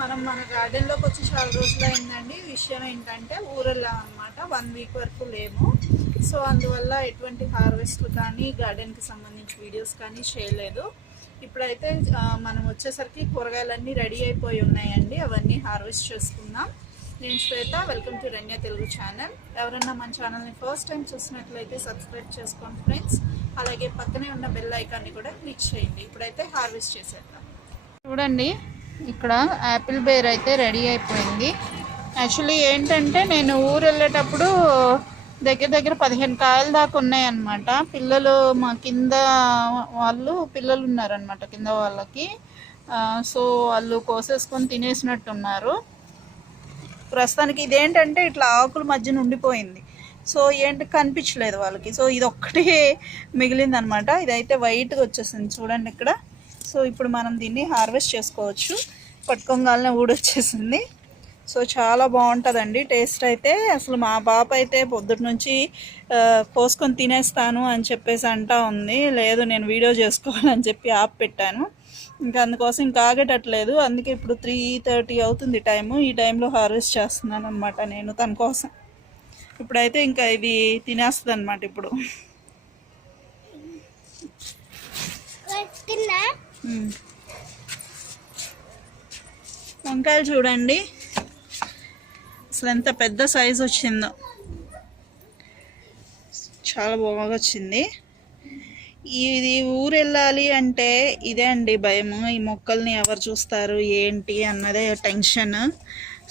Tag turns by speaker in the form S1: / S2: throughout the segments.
S1: మనం మన గార్డెన్లోకి వచ్చి చాలా రోజులు అయిందండి విషయం ఏంటంటే ఊరెళ్ళాం అనమాట వన్ వీక్ వరకు లేము. సో అందువల్ల ఎటువంటి హార్వెస్ట్లు కానీ గార్డెన్కి సంబంధించి వీడియోస్ కానీ చేయలేదు. ఇప్పుడైతే మనం వచ్చేసరికి కూరగాయలన్నీ రెడీ అయిపోయి ఉన్నాయండి. అవన్నీ హార్వెస్ట్ చేసుకుందాం. నేను Shweta welcome to Ranya Telugu channel. ఎవరన్నా మన ఛానల్ని ఫస్ట్ టైం చూసినట్లయితే సబ్స్క్రైబ్ చేసుకోండి ఫ్రెండ్స్. అలాగే పక్కనే ఉన్న బెల్ ఐకాన్ని కూడా క్లిక్ చేయండి. ఇప్పుడైతే హార్వెస్ట్ చేసేద్దాం. చూడండి ఇక్కడ యాపిల్ బేర్ అయితే రెడీ అయిపోయింది. యాక్చువల్లీ ఏంటంటే నేను ఊరు వెళ్ళేటప్పుడు దగ్గర దగ్గర పదిహేను కాయలు దాకా ఉన్నాయన్నమాట. పిల్లలు మా కింద వాళ్ళు పిల్లలు ఉన్నారనమాట కింద వాళ్ళకి. సో వాళ్ళు కోసేసుకొని తినేసినట్టున్నారు. ప్రస్తుతానికి ఇదేంటంటే ఇట్లా ఆకుల మధ్యన ఉండిపోయింది సో ఏంటి కనిపించలేదు వాళ్ళకి. సో ఇది ఒక్కటే మిగిలిందనమాట ఇదైతే వైట్గా వచ్చేసింది. చూడండి ఇక్కడ. సో ఇప్పుడు మనం దీన్ని హార్వెస్ట్ చేసుకోవచ్చు. పట్టుకోగానే ఊడొచ్చేసింది. సో చాలా బాగుంటుందండి. టేస్ట్ అయితే అసలు మా పాప అయితే పొద్దుటి నుంచి కోసుకొని తినేస్తాను అని చెప్పేసి అంటా ఉంది. లేదు నేను వీడియో చేసుకోవాలని చెప్పి ఆప్ పెట్టాను. ఇంకా అందుకోసం ఇంకా ఆగేటట్లేదు. అందుకే ఇప్పుడు త్రీ థర్టీ అవుతుంది టైము. ఈ టైంలో హార్వెస్ట్ చేస్తున్నాను అనమాట నేను తన కోసం. ఇప్పుడైతే ఇంకా ఇది తినేస్తుంది అనమాట ఇప్పుడు. వంకాయలు చూడండి. అసలు ఎంత పెద్ద సైజ్ వచ్చిందో. చాలా బాగా వచ్చింది. ఇది ఊరు వెళ్ళాలి అంటే ఇదే అండి భయము. ఈ మొక్కల్ని ఎవరు చూస్తారు ఏంటి అన్నదే టెన్షన్.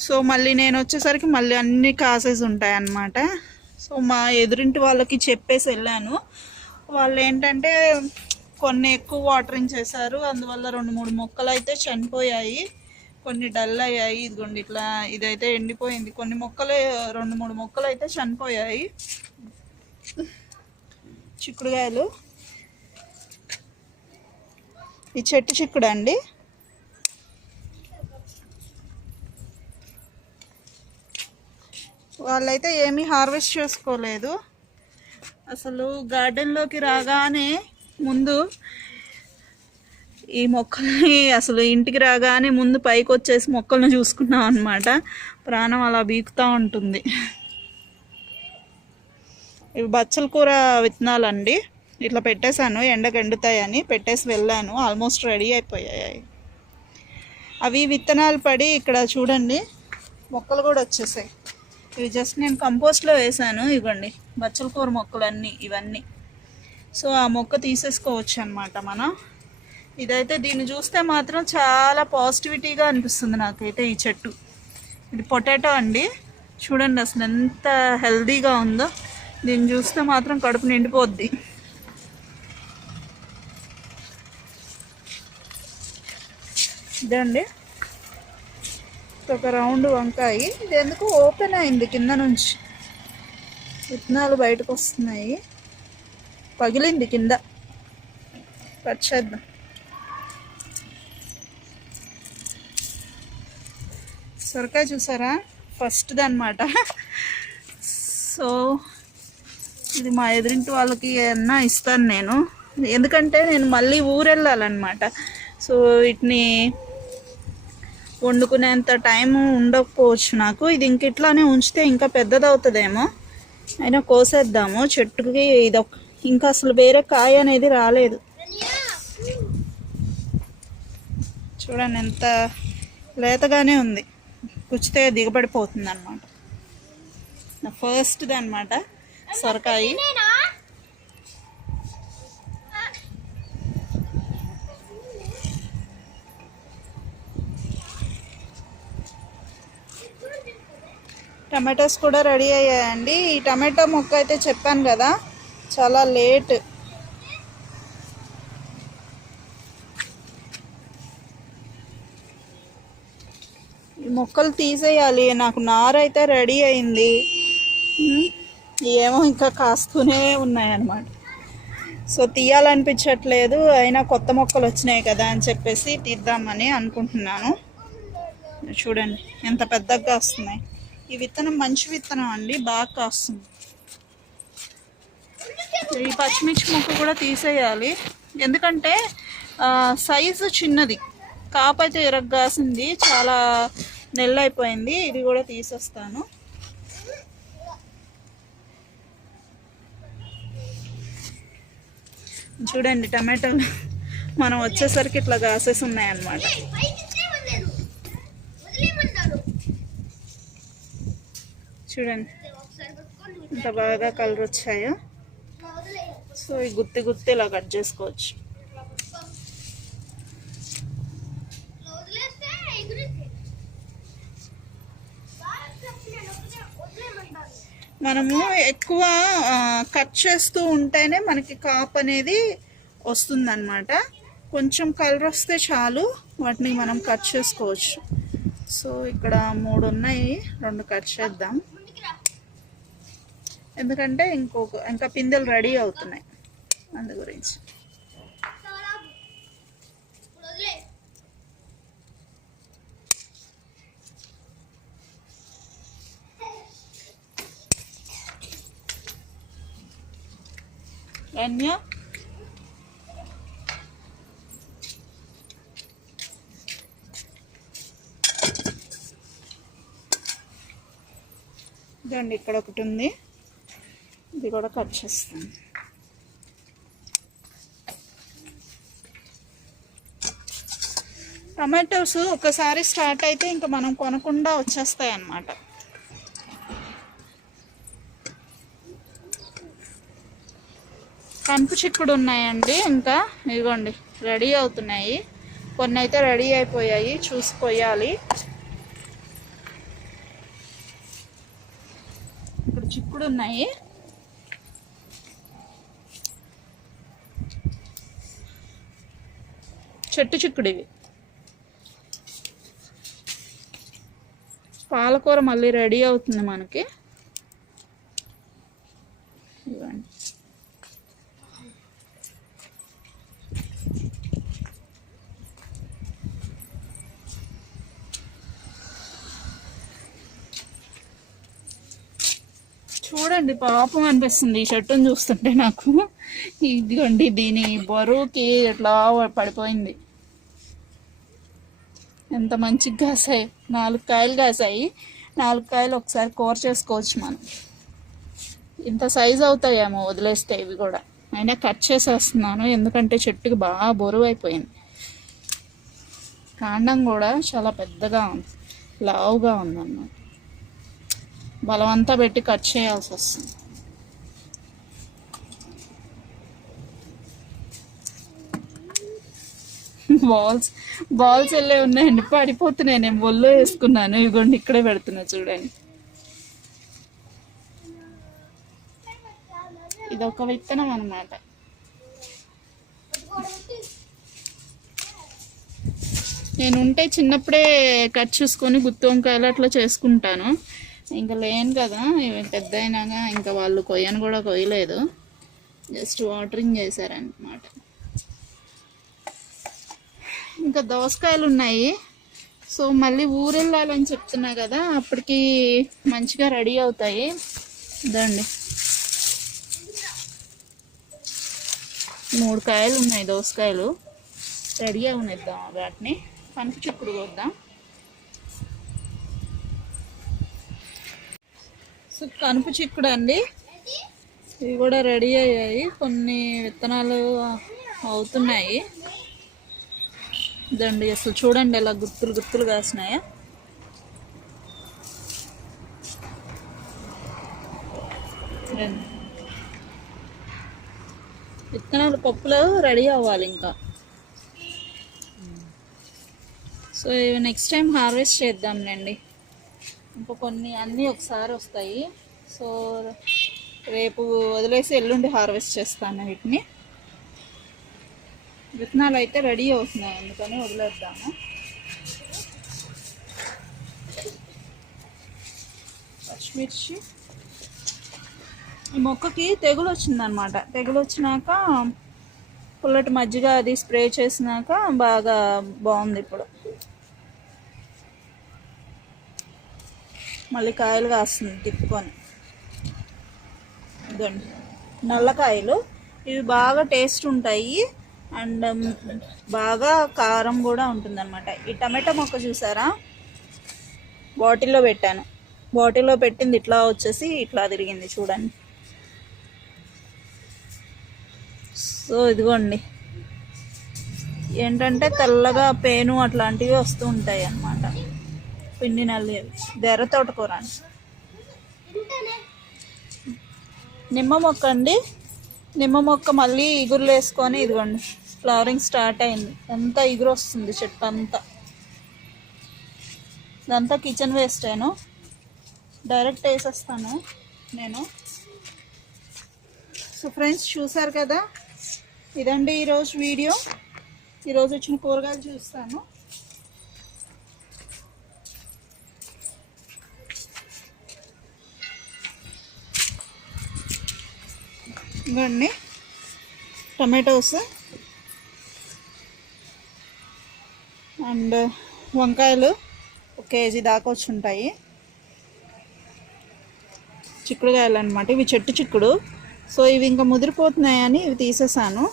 S1: సో మళ్ళీ నేను వచ్చేసరికి మళ్ళీ అన్ని కాసెస్ ఉంటాయి అన్నమాట సో మా ఎదురింటి వాళ్ళకి చెప్పేసి వెళ్ళాను. వాళ్ళు ఏంటంటే కొన్ని ఎక్కువ వాటరింగ్ చేశారు. అందువల్ల రెండు మూడు మొక్కలు అయితే చనిపోయాయి. కొన్ని డల్ అయ్యాయి. ఇదిగోండి ఇట్లా ఇదైతే ఎండిపోయింది. కొన్ని మొక్కలు రెండు మూడు మొక్కలు అయితే చనిపోయాయి. చిక్కుడుకాయలు. ఈ చెట్టు చిక్కుడు అండి. వాళ్ళైతే ఏమీ హార్వెస్ట్ చేసుకోలేదు. అసలు గార్డెన్లోకి రాగానే ముందు ఈ మొక్కల్ని అసలు ఇంటికి రాగానే ముందు పైకి వచ్చేసి మొక్కలను చూసుకున్నాం అనమాట ప్రాణం అలా బీకుతూ ఉంటుంది. ఇవి బచ్చల కూర విత్తనాలండి. ఇట్లా పెట్టేశాను ఎండకు ఎండుతాయని పెట్టేసి వెళ్ళాను. ఆల్మోస్ట్ రెడీ అయిపోయాయి. అవి విత్తనాలు పడి ఇక్కడ చూడండి మొక్కలు కూడా వచ్చేసాయి. ఇవి జస్ట్ నేను కంపోస్ట్లో వేసాను ఇవ్వండి. బచ్చల కూర మొక్కలన్నీ ఇవన్నీ. సో ఆ మొక్క తీసేసుకోవచ్చు అనమాట మనం. ఇదైతే దీన్ని చూస్తే మాత్రం చాలా పాజిటివిటీగా అనిపిస్తుంది నాకైతే ఈ చెట్టు. ఇది పొటాటో అండి. చూడండి అసలు ఎంత హెల్దీగా ఉందో. దీన్ని చూస్తే మాత్రం కడుపు నిండిపోద్ది. ఇదండి. ఒక రౌండ్ వంకాయ. ఇది ఎందుకు ఓపెన్ అయింది కింద నుంచి? విత్తనాలు బయటకు వస్తున్నాయి. పగిలింది కింద. కట్ చేద్దాం. సొరకాయ చూసారా? ఫస్ట్ది అనమాట సో ఇది మా ఎదురింటి వాళ్ళకి ఏమన్నా ఇస్తాను నేను. ఎందుకంటే నేను మళ్ళీ ఊరు వెళ్ళాలన్నమాట సో వీటిని వండుకునేంత టైం ఉండకపోవచ్చు నాకు. ఇది ఇంక ఇట్లానే ఉంచితే ఇంకా పెద్దదవుతుందేమో. అయినా కోసేద్దాము. చెట్టుకి ఇది ఒక ఇంకా అసలు వేరే కాయ అనేది రాలేదు. చూడండి ఎంత లేతగానే ఉంది. కుచ్చితే దిగబడిపోతుంది అనమాట ఫస్ట్ది అనమాట సొరకాయ. టమాటోస్ కూడా రెడీ అయ్యాయండి. ఈ టమాటో మొక్క అయితే చెప్పాను కదా. చాలా లేట్. ఈ మొక్కలు తీసేయాలి. నాకు నార అయితే రెడీ అయింది. ఏమో ఇంకా కాస్తూనే ఉన్నాయన్నమాట. సో తీయాలనిపించట్లేదు. అయినా కొత్త మొక్కలు వచ్చినాయి కదా అని చెప్పేసి తీద్దామని అనుకుంటున్నాను. చూడండి ఎంత పెద్దగా వస్తున్నాయి ఈ విత్తనం మంచి విత్తనం అండి. బాగా కాస్తుంది. ఈ పచ్చిమిర్చి ముక్క కూడా తీసేయాలి. ఎందుకంటే సైజు చిన్నది. కాపు అయితే ఇరగ్గాసింది చాలా నెల అయిపోయింది ఇది కూడా తీసేస్తాను. చూడండి టమాటోలు మనం వచ్చేసరికి ఇట్లా గాసెస్ ఉన్నాయన్నమాట. చూడండి ఇంత బాగా కలర్ వచ్చాయో సో ఈ గుత్తి గుత్తి ఇలా కట్ చేసుకోవచ్చు. మనము ఎక్కువ కట్ చేస్తూ ఉంటేనే మనకి కాప్ అనేది వస్తుందన్నమాట. కొంచెం కలర్ వస్తే చాలు వాటిని మనం కట్ చేసుకోవచ్చు. సో ఇక్కడ మూడు ఉన్నాయి రెండు కట్ చేద్దాం. ఎందుకంటే ఇంకొక ఇంకా పిందెలు రెడీ అవుతున్నాయి. అందు గురించి రన్య ఇదండి ఇక్కడ ఒకటి ఉంది. ఇది కూడా కట్ చేస్తాను. టమాటోస్ ఒకసారి స్టార్ట్ అయితే ఇంకా మనం కొనకుండా వచ్చేస్తాయి అన్నమాట కంపు చిక్కుడు ఉన్నాయండి ఇంకా. ఇదిగోండి రెడీ అవుతున్నాయి. కొన్ని అయితే రెడీ అయిపోయాయి చూసి కొయ్యాలి. ఇక్కడ చిక్కుడు ఉన్నాయి. చెట్టు చిక్కుడు ఇవి. పాలకూర మళ్ళీ రెడీ అవుతుంది మనకి. ఇవ్వండి. చూడండి పాపం అనిపిస్తుంది ఈ షర్టును చూస్తుంటే నాకు. ఇదిగోండి దీని బరువుకి ఇట్లా పడిపోయింది. ఎంత మంచిగా కాసాయి. నాలుగు కాయలు కాసాయి. నాలుగు కాయలు ఒకసారి కూర చేసుకోవచ్చు మనం. ఇంత సైజ్ అవుతాయేమో వదిలేస్తే ఇవి కూడా. అయినా కట్ చేసేస్తున్నాను. ఎందుకంటే చెట్టుకి బాగా బరువు అయిపోయింది. కాండం కూడా చాలా పెద్దగా ఉంది. లావుగా ఉందన్నమాట. బలమంతా పెట్టి కట్ చేయాల్సి వస్తుంది. బాల్స్ బాల్స్ వెళ్ళే ఉన్నాయండి? పడిపోతున్నాయి. నేను ఒళ్ళో వేసుకున్నాను. ఇగోండి ఇక్కడే పెడుతున్నా చూడండి. ఇది ఒక విత్తనం అన్నమాట. నేను ఉంటే చిన్నప్పుడే కట్ చేసుకొని గుత్తి వంకాయలు అట్లా చేసుకుంటాను. ఇంకా లేను కదా. ఇవి పెద్ద అయినాక ఇంకా వాళ్ళు కొయ్యను కూడా కొయ్యలేదు. జస్ట్ వాటరింగ్ చేశారనమాట ఇంకా దోసకాయలు ఉన్నాయి సో మళ్ళీ ఊరెళ్ళాలని చెప్తున్నా కదా అప్పటికి మంచిగా రెడీ అవుతాయి. ఇదండి. మూడు కాయలు ఉన్నాయి దోసకాయలు. రెడీ అవునిద్దాం వాటిని. పనుపు చిక్కుడు కొద్దాం. సో కనుపు చిక్కుడు అండి. ఇవి కూడా రెడీ అయ్యాయి. కొన్ని విత్తనాలు అవుతున్నాయి. ఇదండి అసలు చూడండి ఎలా గుత్తులు గుత్తులు కాసినాయా విత్తనాలు పప్పులో రెడీ అవ్వాలి ఇంకా. సో ఇవి నెక్స్ట్ టైం హార్వెస్ట్ చేద్దాంలేండి ఇంకా కొన్ని అన్నీ ఒకసారి వస్తాయి. సో రేపు వదిలేసి ఎల్లుండి హార్వెస్ట్ చేస్తాను వీటిని. విత్తనాలు అయితే రెడీ అవుతున్నాయి. అందుకని వదిలేద్దాము. పచ్చిమిర్చి. ఈ మొక్కకి తెగులు వచ్చిందనమాట తెగులు వచ్చినాక పుల్లటి మజ్జిగ అది స్ప్రే చేసినాక బాగా బాగుంది ఇప్పుడు. మళ్ళీ కాయలు కాస్తుంది తిప్పుకొని. ఇదండి నల్లకాయలు. ఇవి బాగా టేస్ట్ ఉంటాయి. అండ్ బాగా కారం కూడా ఉంటుందన్నమాట. ఈ టమాటా మొక్క చూసారా? బాటిల్లో పెట్టాను. బాటిల్లో పెట్టింది ఇట్లా వచ్చేసి ఇట్లా తిరిగింది చూడండి. సో ఇదిగోండి. ఏంటంటే తెల్లగా పేను అట్లాంటివి వస్తూ ఉంటాయి అన్నమాట. పిండి నల్లి దెర తోటకూర నిమ్మ మొక్క అండి. నిమ్మ మొక్క మళ్ళీ ఇగురులు వేసుకొని ఇదిగోండి. ఫ్లవరింగ్ స్టార్ట్ అయింది. అంతా ఎగురొస్తుంది వస్తుంది చెట్టు అంతా. ఇదంతా కిచెన్ వేస్ట్ అయినా డైరెక్ట్ వేసేస్తాను నేను. సో ఫ్రెండ్స్ చూసారు కదా? ఇదండి ఈరోజు వీడియో. ఈరోజు వచ్చిన కూరగాయలు చూస్తాను. ఇవ్వండి. టమాటోస్. అండ్ వంకాయలు ఒక కేజీ దాకా వచ్చి ఉంటాయి చిక్కుడుకాయలు అనమాట ఇవి చెట్టు చిక్కుడు. సో ఇవి ఇంకా ముదిరిపోతున్నాయని ఇవి తీసేసాను.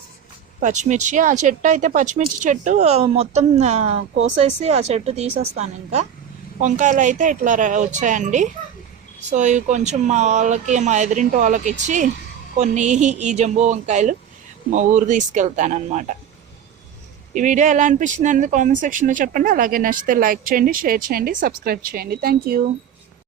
S1: పచ్చిమిర్చి. ఆ చెట్టు అయితే పచ్చిమిర్చి చెట్టు మొత్తం కోసేసి ఆ చెట్టు తీసేస్తాను ఇంకా. వంకాయలు అయితే ఇట్లా వచ్చాయండి. సో ఇవి కొంచెం మా వాళ్ళకి మా ఎదురింటి వాళ్ళకి ఇచ్చి కొన్ని ఈ జంబో వంకాయలు మా ఊరు తీసుకెళ్తాను అనమాట ఈ వీడియో ఎలా అనిపించింది అనేది కామెంట్ సెక్షన్లో చెప్పండి. అలాగే నచ్చితే లైక్ చేయండి షేర్ చేయండి సబ్స్క్రైబ్ చేయండి. Thank you